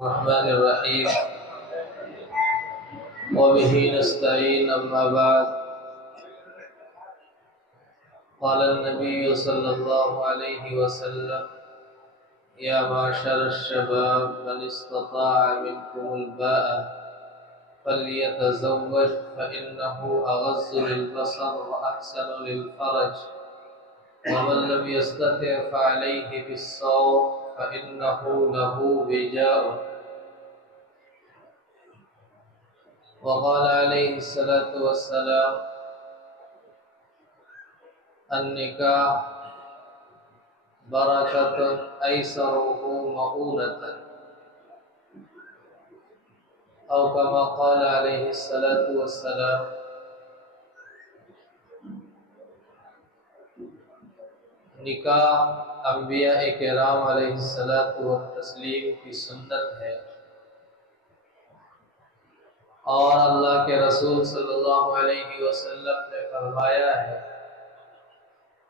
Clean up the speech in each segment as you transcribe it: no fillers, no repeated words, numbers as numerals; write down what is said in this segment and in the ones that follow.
الرحمن الرحيم وبه نستعين أما بعد. قال النبي صلى الله عليه وسلم: يا معشر الشباب من استطاع منكم الباءة فليتزوج فإنه أغض للبصر وأحسن للفرج، ومن لم يستطع فعليه بالصوم فإنه له وجاء. وقال عليه الصلاة والسلام: النکاح برکۃ ایسرہ مؤونۃ، او کما قال علیہ الصلاة والسلام. نکاح انبیاء کرام علیہ الصلاۃ والتسلیم کی سنت ہے، اور اللہ کے رسول صلی اللہ علیہ وسلم نے فرمایا ہے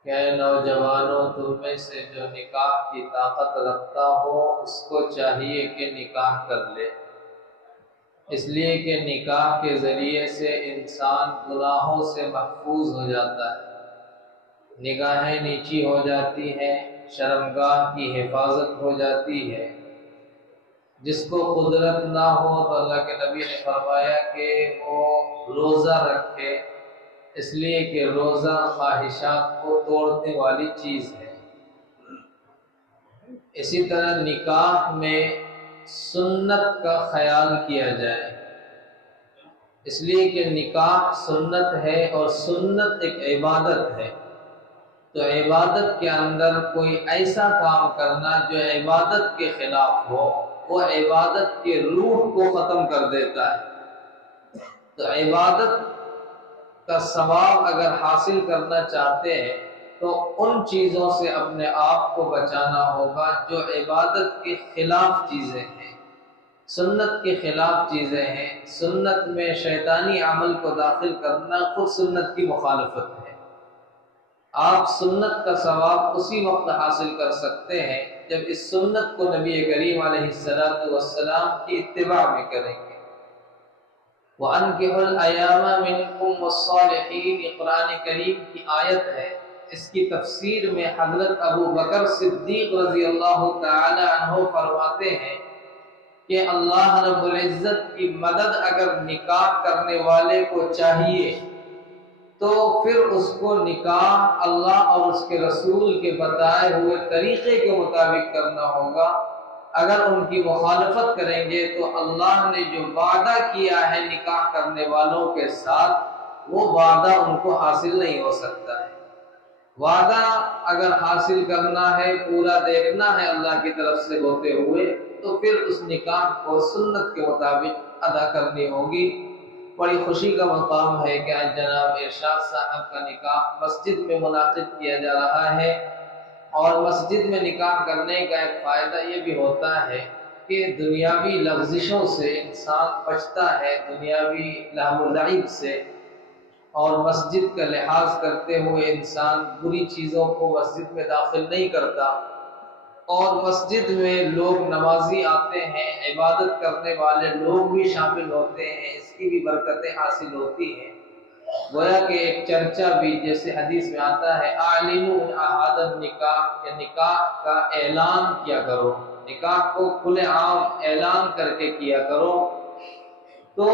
کہ اے نوجوانوں، تم میں سے جو نکاح کی طاقت رکھتا ہو اس کو چاہیے کہ نکاح کر لے، اس لیے کہ نکاح کے ذریعے سے انسان گناہوں سے محفوظ ہو جاتا ہے، نگاہیں نیچی ہو جاتی ہیں، شرمگاہ کی حفاظت ہو جاتی ہے. جس کو قدرت نہ ہو تو اللہ کے نبی نے فرمایا کہ وہ روزہ رکھے، اس لیے کہ روزہ خواہشات کو توڑنے والی چیز ہے. اسی طرح نکاح میں سنت کا خیال کیا جائے، اس لیے کہ نکاح سنت ہے اور سنت ایک عبادت ہے. تو عبادت کے اندر کوئی ایسا کام کرنا جو عبادت کے خلاف ہو وہ عبادت کے روح کو ختم کر دیتا ہے. تو عبادت کا ثواب اگر حاصل کرنا چاہتے ہیں تو ان چیزوں سے اپنے آپ کو بچانا ہوگا جو عبادت کے خلاف چیزیں ہیں، سنت کے خلاف چیزیں ہیں. سنت میں شیطانی عمل کو داخل کرنا خود سنت کی مخالفت ہے. آپ سنت کا ثواب اسی وقت حاصل کر سکتے ہیں جب اس سنت کو نبی کریم علیہ السلام کی اتباع میں کریں گے. وَأَنكِحُوا الْأَيَامَ مِنكُمْ وَالصَّالِحِينَ، یہ قرآن کریم کی آیت ہے. اس کی تفسیر میں حضرت ابو بکر صدیق رضی اللہ تعالی عنہ فرماتے ہیں کہ اللہ رب العزت کی مدد اگر نکاح کرنے والے کو چاہیے تو پھر اس کو نکاح اللہ اور اس کے رسول کے بتائے ہوئے طریقے کے مطابق کرنا ہوگا. اگر ان کی مخالفت کریں گے تو اللہ نے جو وعدہ کیا ہے نکاح کرنے والوں کے ساتھ وہ وعدہ ان کو حاصل نہیں ہو سکتا ہے. وعدہ اگر حاصل کرنا ہے، پورا دیکھنا ہے اللہ کی طرف سے ہوتے ہوئے، تو پھر اس نکاح کو سنت کے مطابق ادا کرنی ہوگی. بڑی خوشی کا مقام ہے کہ آج جناب ارشاد صاحب کا نکاح مسجد میں منعقد کیا جا رہا ہے، اور مسجد میں نکاح کرنے کا ایک فائدہ یہ بھی ہوتا ہے کہ دنیاوی لغزشوں سے انسان بچتا ہے، دنیاوی لہو و لعب سے، اور مسجد کا لحاظ کرتے ہوئے انسان بری چیزوں کو مسجد میں داخل نہیں کرتا. اور مسجد میں لوگ نمازی آتے ہیں، عبادت کرنے والے لوگ بھی شامل ہوتے ہیں، اس کی بھی برکتیں حاصل ہوتی ہیں. گویا کہ ایک چرچا بھی جیسے حدیث میں آتا ہے اعلنوا احد النکاح، کہ نکاح کا اعلان کیا کرو، نکاح کو کھلے عام اعلان کر کے کیا کرو. تو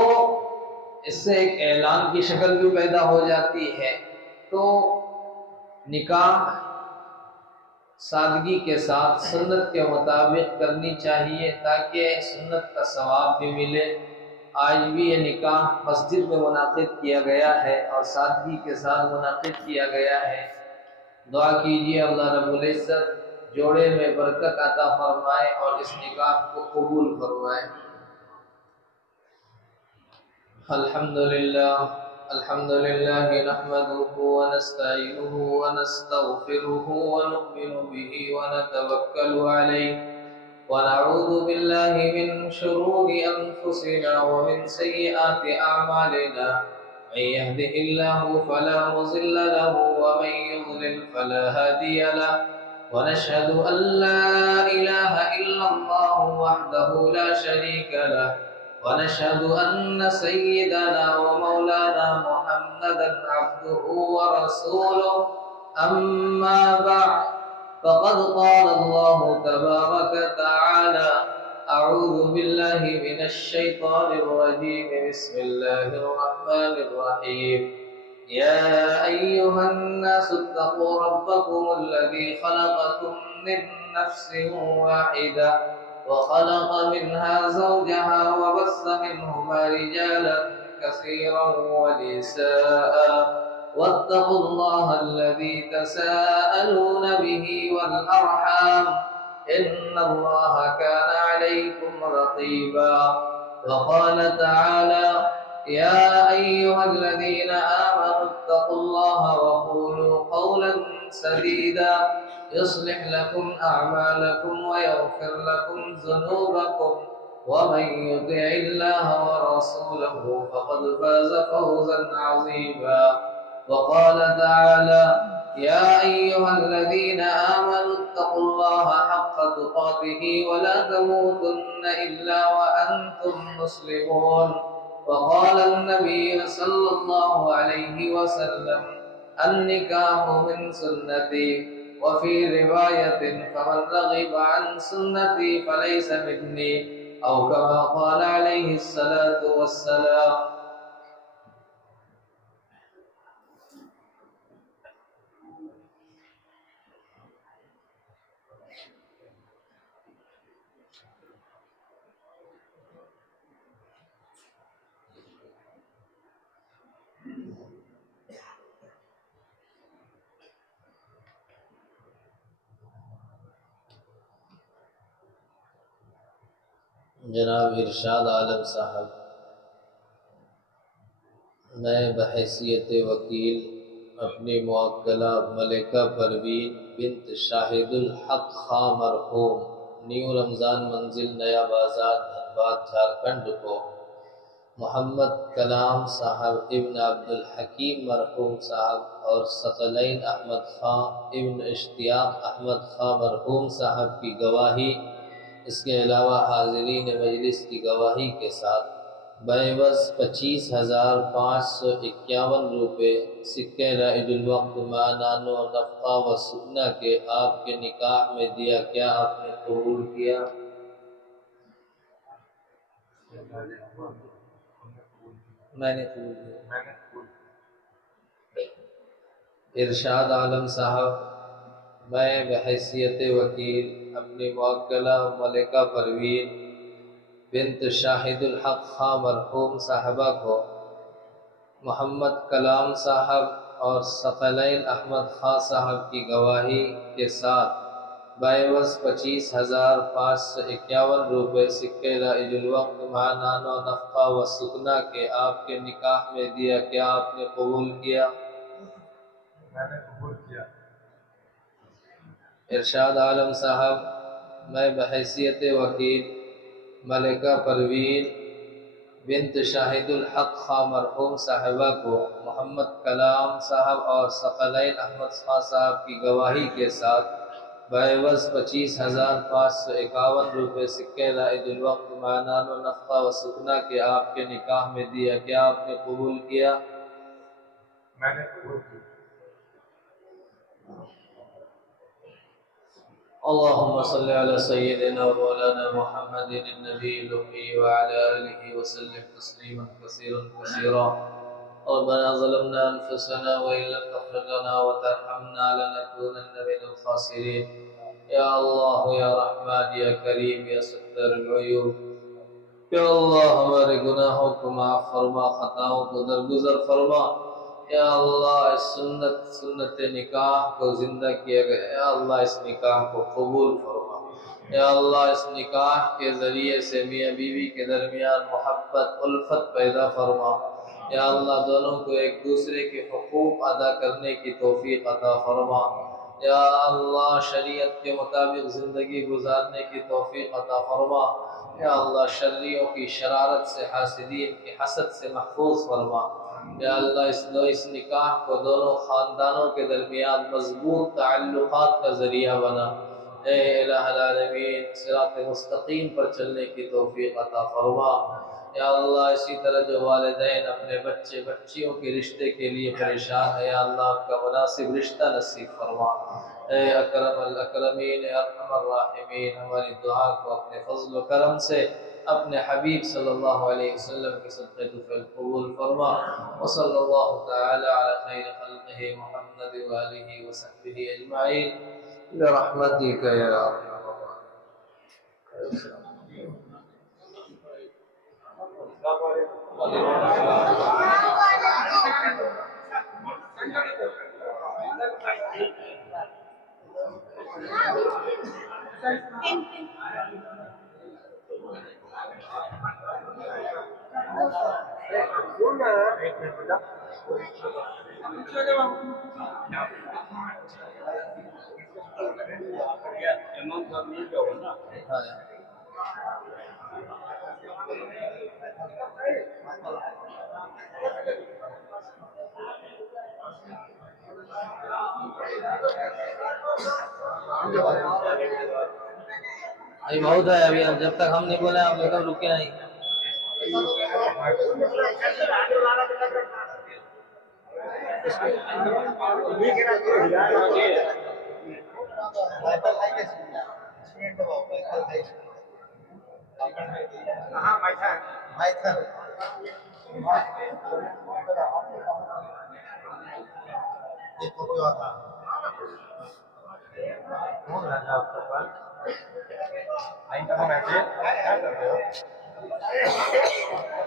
اس سے ایک اعلان کی شکل بھی پیدا ہو جاتی ہے. تو نکاح سادگی کے ساتھ سنت کے مطابق کرنی چاہیے تاکہ سنت کا ثواب بھی ملے. آج بھی یہ نکاح مسجد میں منعقد کیا گیا ہے اور سادگی کے ساتھ منعقد کیا گیا ہے. دعا کیجیے اللہ رب العزت جوڑے میں برکت عطا فرمائے اور اس نکاح کو قبول فرمائے. الحمد للہ نحمده ونستعینه ونستغفره ونؤمن به ونتوکل علیہ ونعوذ باللہ من شرور انفسنا ومن سیئات اعمالنا. من يهده الله فلا مضل له ومن يضلل فلا هادي له. ونشهد أن لا إله إلا الله وحده لا شريك له ونشهد أن سيدنا ومولانا محمدا عبده ورسوله أما بعد فقد قال الله تبارك وتعالى أعوذ بالله من الشيطان الرجيم بسم الله الرحمن الرحيم يا أيها الناس اتقوا ربكم الذي خلقكم من نفس واحدة وخلق منها زوجها وبث منهما رجالا كثيرا ونساء واتقوا الله الذي تساءلون به والأرحام إن الله كان عليكم رقيبا وقال تعالى يا أيها الذين آمنوا اتقوا الله وقولوا قولا سديدا يصلح لكم أعمالكم ويغفر لكم ذنوبكم ومن يطع الله ورسوله فقد فاز فوزا عظيما وقال تعالى يا أيها الذين آمنوا اتقوا الله حق تقاته ولا تموتن إلا وأنتم مسلمون وقال النبي صلى الله عليه وسلم النكاح من سنتي وفي رواية فمن رغب عن سنتي فليس مني أو كما قال عليه الصلاة والسلام. جناب ارشاد عالم صاحب، میں بحیثیت وکیل اپنی موکلہ ملکہ پروین بنت شاہد الحق خاں مرحوم نیو رمضان منزل نیا بازار دھنباد جھارکھنڈ کو محمد کلام صاحب ابن عبد الحکیم مرحوم صاحب اور ثقلین احمد خاں ابن اشتیاق احمد خاں مرحوم صاحب کی گواہی، اس کے علاوہ حاضرین مجلس کی گواہی کے ساتھ بعوض 25,551 روپے سکہ رائج الوقت معنان و نفقہ و سکنہ کے آپ کے نکاح میں دیا، کیا آپ نے قبول کیا؟ میں نے قبول کیا. ارشاد عالم صاحب، میں بحیثیت وکیل اپنی موکلہ ملکہ پروین بنت شاہد الحق خاں مرحوم صاحبہ کو محمد کلام صاحب اور ثقلین احمد خاں صاحب کی گواہی کے ساتھ بعوض 25,551 روپے سکہ رائج الوقت معنان و نفقہ و سکنہ کے آپ کے نکاح میں دیا، کیا آپ نے قبول کیا؟ میں نے قبول کیا. ارشاد عالم صاحب، میں بحیثیت وکیل ملکہ پروین بنت شاہد الحق خاں مرحوم صاحبہ کو محمد کلام صاحب اور ثقلین احمد خاں صاحب کی گواہی کے ساتھ بعوض 25,551 روپے سکہ رائج الوقت معنان و نفقہ و سکنہ کے آپ کے نکاح میں دیا، کیا آپ نے قبول کیا؟ میں نے قبول کیا. اللهم صل على سيدنا ومولانا محمد النبي الأمي وعلى آله وسلم تسليما كثيرا كثيرا. ربنا ظلمنا أنفسنا وإن لم تغفر لنا وترحمنا لنكونن من الخاسرين. يا الله يا رحمن يا كريم يا ستر العيوب، یا اللہ ہمارے گناہوں کو معاف فرما، خطاؤں کو درگزر فرما. یا اللہ اس سنت نکاح کو زندہ کیا گیا، یا اللہ اس نکاح کو قبول فرما. یا اللہ اس نکاح کے ذریعے سے میاں بیوی کے درمیان محبت الفت پیدا فرما. یا اللہ دونوں کو ایک دوسرے کے حقوق ادا کرنے کی توفیق عطا فرما. یا اللہ شریعت کے مطابق زندگی گزارنے کی توفیق عطا فرما۔ یا اللہ شریوں کی شرارت سے، حاسدین کی حسد سے محفوظ فرما۔ یا اللہ اس نکاح کو دونوں خاندانوں کے درمیان مضبوط تعلقات کا ذریعہ بنا۔ اے الہ العالمین صراط مستقیم پر چلنے کی توفیق عطا فرما۔ یا اللہ اسی طرح جو والدین اپنے بچے بچیوں کے رشتے کے لیے پریشان ہے، یا اللہ آپ کا مناسب رشتہ نصیب فرما۔ اے اکرم الاکرمین، اے ارحم الراحمین، ہماری دعا کو اپنے فضل و کرم سے اپنے حبیب صلی اللہ علیہ وسلم کے صدقے طفل قبول فرما۔ وصلی اللہ تعالی علی خیر خلقہ محمد وآلہ وصحبہ اجمعین برحمتک یا ارحم ابھی بہت ہے، ابھی جب تک ہم نہیں بولے آپ لوگ رکے نہیں۔ نہیں